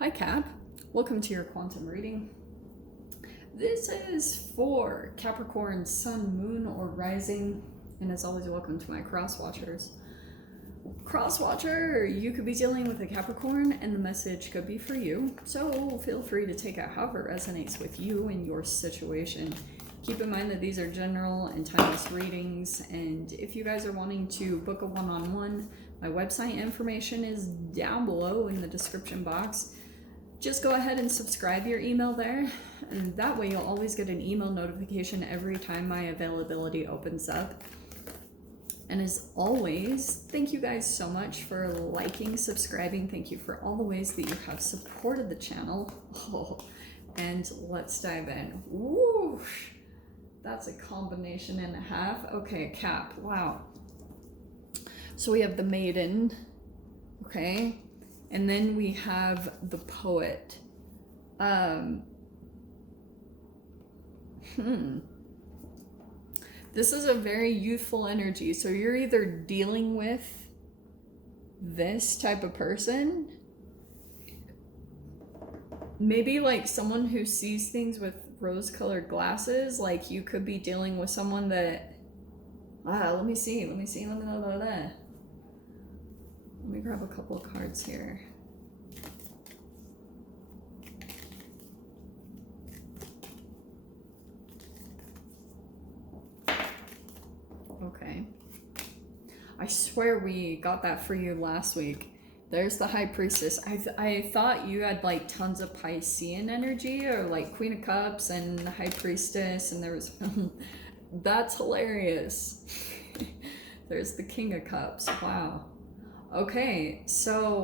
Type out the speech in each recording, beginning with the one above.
Hi Cap, welcome to your quantum reading. This is for Capricorn, Sun, Moon, or Rising, and as always, welcome to my cross watchers. Cross watcher, you could be dealing with a Capricorn, and the message could be for you, so feel free to take it however resonates with you and your situation. Keep in mind that these are general and timeless readings, and if you guys are wanting to book a one-on-one, my website information is down below in the description box. Just go ahead and subscribe your email there, and that way you'll always get an email notification every time my availability opens up. And as always, thank you guys so much for liking, subscribing. Thank you for all the ways that you have supported the channel. Oh, and let's dive in. Whoosh! That's a combination and a half. Okay, Cap, wow. So we have the Maiden, okay? And then we have the Poet. This is a very youthful energy. So you're either dealing with this type of person, maybe like someone who sees things with rose-colored glasses. Like you could be dealing with someone that, let me grab a couple of cards here. Okay. I swear we got that for you last week. There's the High Priestess. I thought you had like tons of Piscean energy, or like Queen of Cups and the High Priestess, and there was that's hilarious. There's the King of Cups. Wow. Okay, so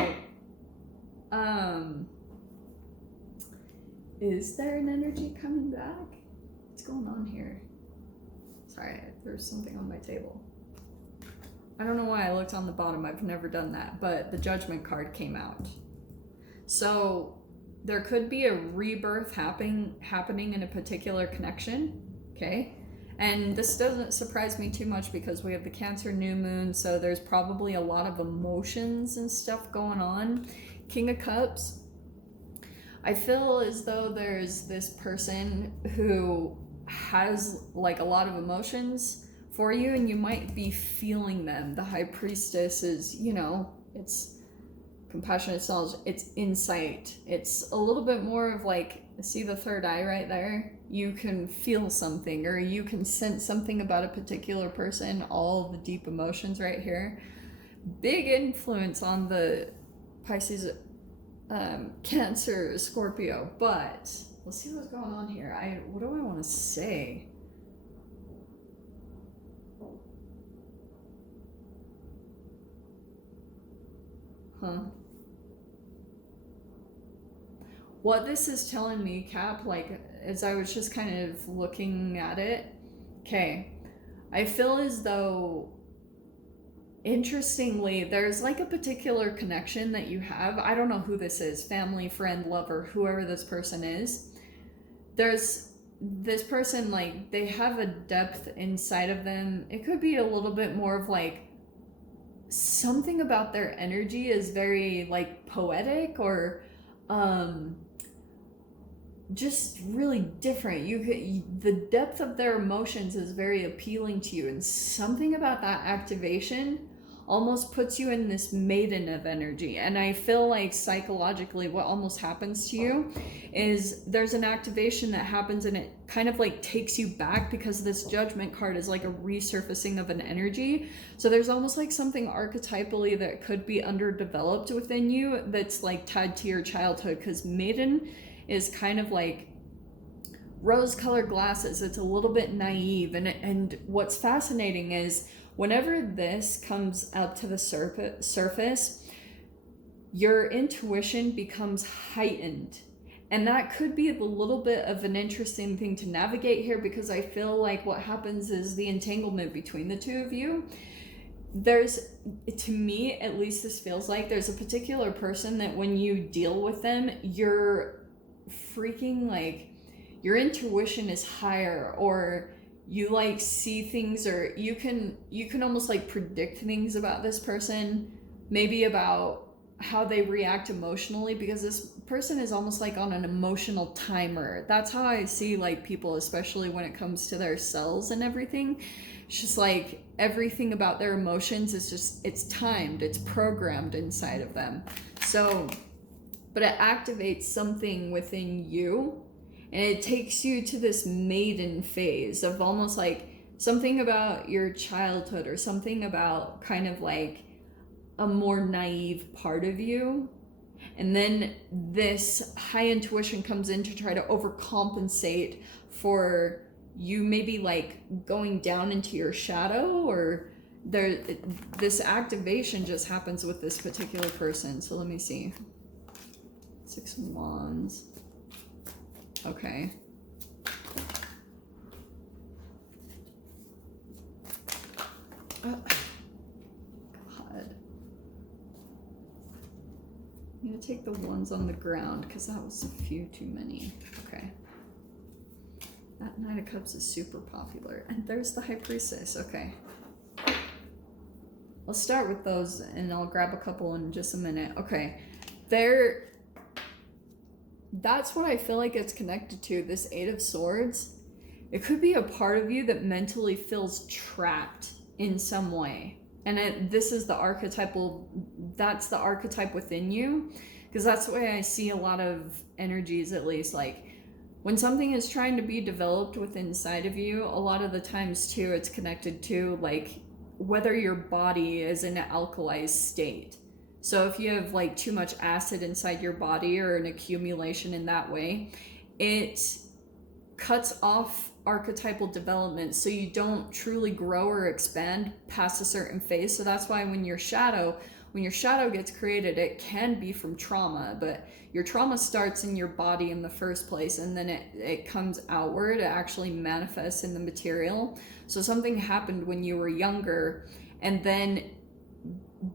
is there an energy coming back? What's going on here? Sorry, there's something on my table. I don't know why I looked on the bottom. I've never done that, but the Judgment card came out. So there could be a rebirth happening in a particular connection, okay? And this doesn't surprise me too much because we have the Cancer new moon, so there's probably a lot of emotions and stuff going on. King of Cups, I feel as though there's this person who has like a lot of emotions for you, and you might be feeling them. The High Priestess is, you know, it's compassionate knowledge, it's insight, it's a little bit more of like, see the third eye right there? You can feel something, or you can sense something about a particular person, all the deep emotions right here. Big influence on the Pisces, Cancer, Scorpio, but let's see what's going on here. What do I want to say? What this is telling me, Cap, like, as I was just kind of looking at it, okay, I feel as though, interestingly, there's like a particular connection that you have. I don't know who this is, family, friend, lover, whoever this person is. There's this person, like, they have a depth inside of them. It could be a little bit more of like, something about their energy is very like poetic, or just really different. The depth of their emotions is very appealing to you, and something about that activation almost puts you in this maiden of energy. And I feel like psychologically what almost happens to you is there's an activation that happens, and it kind of like takes you back, because this Judgment card is like a resurfacing of an energy. So there's almost like something archetypally that could be underdeveloped within you that's like tied to your childhood, because maiden is kind of like rose-colored glasses. It's a little bit naive, and what's fascinating is whenever this comes up to the surface, your intuition becomes heightened. And that could be a little bit of an interesting thing to navigate here, because I feel like what happens is the entanglement between the two of you. To me, at least this feels like there's a particular person that when you deal with them, you're freaking like, your intuition is higher, or you like see things, or you can almost like predict things about this person, maybe about how they react emotionally, because this person is almost like on an emotional timer. That's how I see like people, especially when it comes to their cells and everything. It's just like everything about their emotions is just, it's timed, it's programmed inside of them. So, but it activates something within you, and it takes you to this maiden phase of almost like something about your childhood, or something about kind of like a more naive part of you. And then this high intuition comes in to try to overcompensate for you maybe like going down into your shadow, or this activation just happens with this particular person. So let me see. 6 of Wands. Okay. God. I'm going to take the ones on the ground because that was a few too many. Okay. That Knight of Cups is super popular. And there's the High Priestess. Okay. I'll start with those and I'll grab a couple in just a minute. Okay. That's what I feel like it's connected to, this 8 of Swords. It could be a part of you that mentally feels trapped in some way. And this is the archetypal, that's the archetype within you. Because that's the way I see a lot of energies, at least. Like, when something is trying to be developed within inside of you, a lot of the times, too, it's connected to, like, whether your body is in an alkalized state. So if you have, like, too much acid inside your body or an accumulation in that way, it cuts off archetypal development, so you don't truly grow or expand past a certain phase. So that's why when your shadow gets created, it can be from trauma, but your trauma starts in your body in the first place, and then it comes outward. It actually manifests in the material. So something happened when you were younger, and then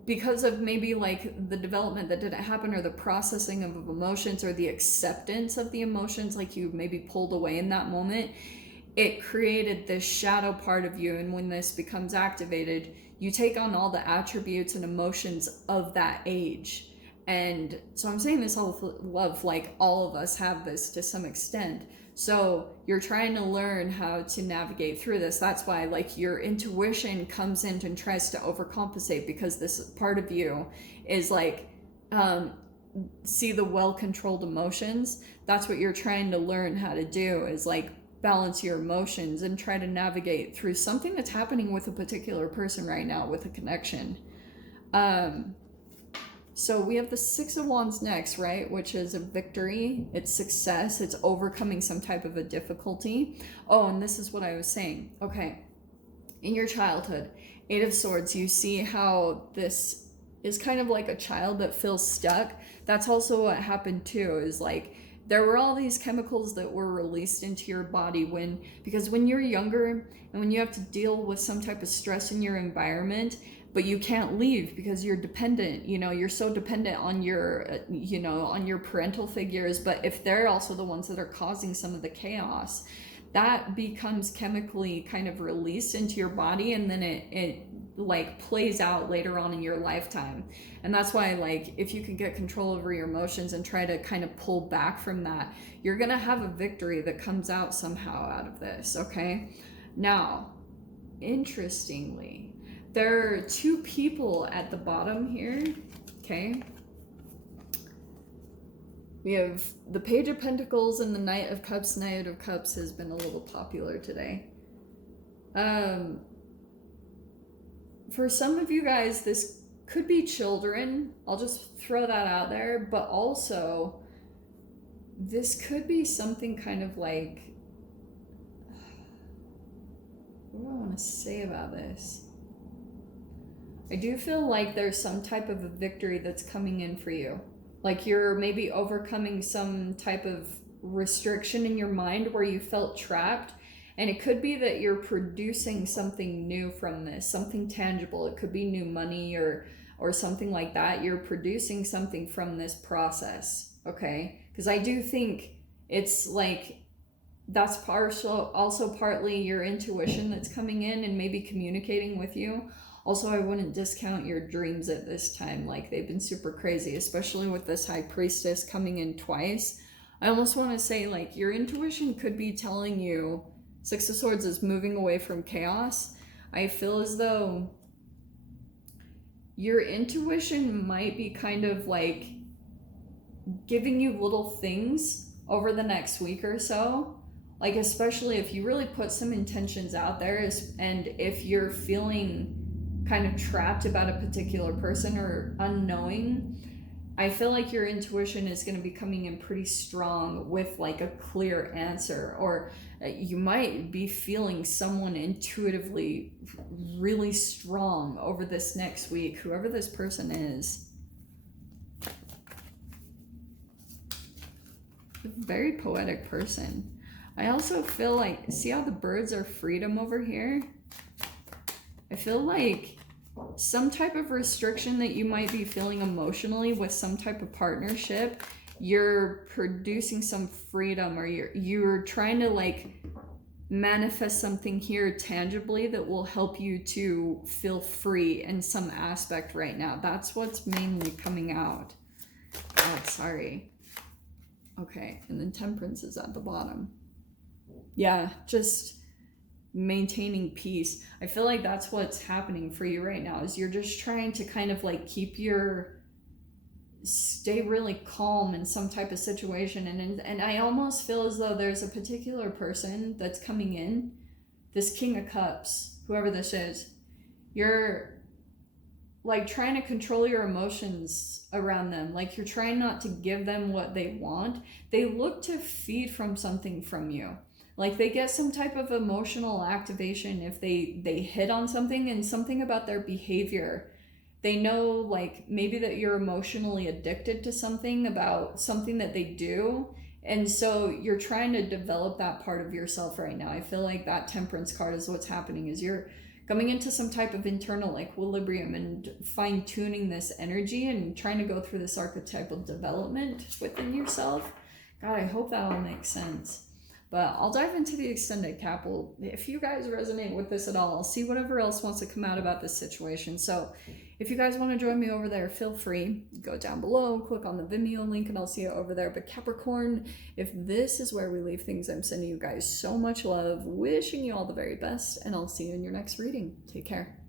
because of maybe like the development that didn't happen, or the processing of emotions, or the acceptance of the emotions, like you maybe pulled away in that moment, it created this shadow part of you. And when this becomes activated, you take on all the attributes and emotions of that age. And so I'm saying this all with love, like all of us have this to some extent. So you're trying to learn how to navigate through this. That's why like your intuition comes in and tries to overcompensate, because this part of you is like, see the well-controlled emotions. That's what you're trying to learn how to do, is like balance your emotions and try to navigate through something that's happening with a particular person right now, with a connection. So we have the 6 of Wands next, right? Which is a victory. It's success. It's overcoming some type of a difficulty. Oh, and this is what I was saying. Okay. In your childhood, 8 of Swords, you see how this is kind of like a child that feels stuck. That's also what happened too, is like there were all these chemicals that were released into your body because when you're younger and when you have to deal with some type of stress in your environment, but you can't leave because you're dependent, you're so dependent on your, on your parental figures. But if they're also the ones that are causing some of the chaos, that becomes chemically kind of released into your body, and then it like plays out later on in your lifetime. And that's why, like, if you can get control over your emotions and try to kind of pull back from that, you're gonna have a victory that comes out somehow out of this. Okay, now interestingly, there are 2 people at the bottom here. Okay, we have the Page of Pentacles and the Knight of Cups. Knight of Cups has been a little popular today. For some of you guys, this could be children. I'll just throw that out there. But also, this could be something kind of like, what do I want to say about this? I do feel like there's some type of a victory that's coming in for you. Like you're maybe overcoming some type of restriction in your mind where you felt trapped. And it could be that you're producing something new from this, something tangible. It could be new money or something like that. You're producing something from this process, okay? Because I do think it's like that's also partly your intuition that's coming in and maybe communicating with you. Also, I wouldn't discount your dreams at this time. Like, they've been super crazy, especially with this High Priestess coming in twice. I almost want to say, like, your intuition could be telling you Six of Swords is moving away from chaos. I feel as though your intuition might be kind of like giving you little things over the next week or so. Like, especially if you really put some intentions out there, and if you're feeling kind of trapped about a particular person or unknowing, I feel like your intuition is going to be coming in pretty strong with like a clear answer, or you might be feeling someone intuitively really strong over this next week, whoever this person is. A very poetic person. I also feel like, see how the birds are freedom over here? I feel like some type of restriction that you might be feeling emotionally with some type of partnership, you're producing some freedom, or you're trying to like manifest something here tangibly that will help you to feel free in some aspect right now. That's what's mainly coming out. Oh, sorry. Okay, and then Temperance is at the bottom. Yeah, just maintaining peace. I feel like that's what's happening for you right now, is you're just trying to kind of like stay really calm in some type of situation. And I almost feel as though there's a particular person that's coming in, this King of Cups, whoever this is. You're like trying to control your emotions around them. Like, you're trying not to give them what they want. They look to feed from something from you. Like, they get some type of emotional activation if they hit on something, and something about their behavior. They know, like, maybe that you're emotionally addicted to something, about something that they do. And so you're trying to develop that part of yourself right now. I feel like that Temperance card is what's happening, is you're coming into some type of internal equilibrium and fine-tuning this energy and trying to go through this archetypal development within yourself. God, I hope that all makes sense. But I'll dive into the extended capsule. If you guys resonate with this at all, I'll see whatever else wants to come out about this situation. So if you guys want to join me over there, feel free. Go down below, click on the Vimeo link, and I'll see you over there. But Capricorn, if this is where we leave things, I'm sending you guys so much love, wishing you all the very best, and I'll see you in your next reading. Take care.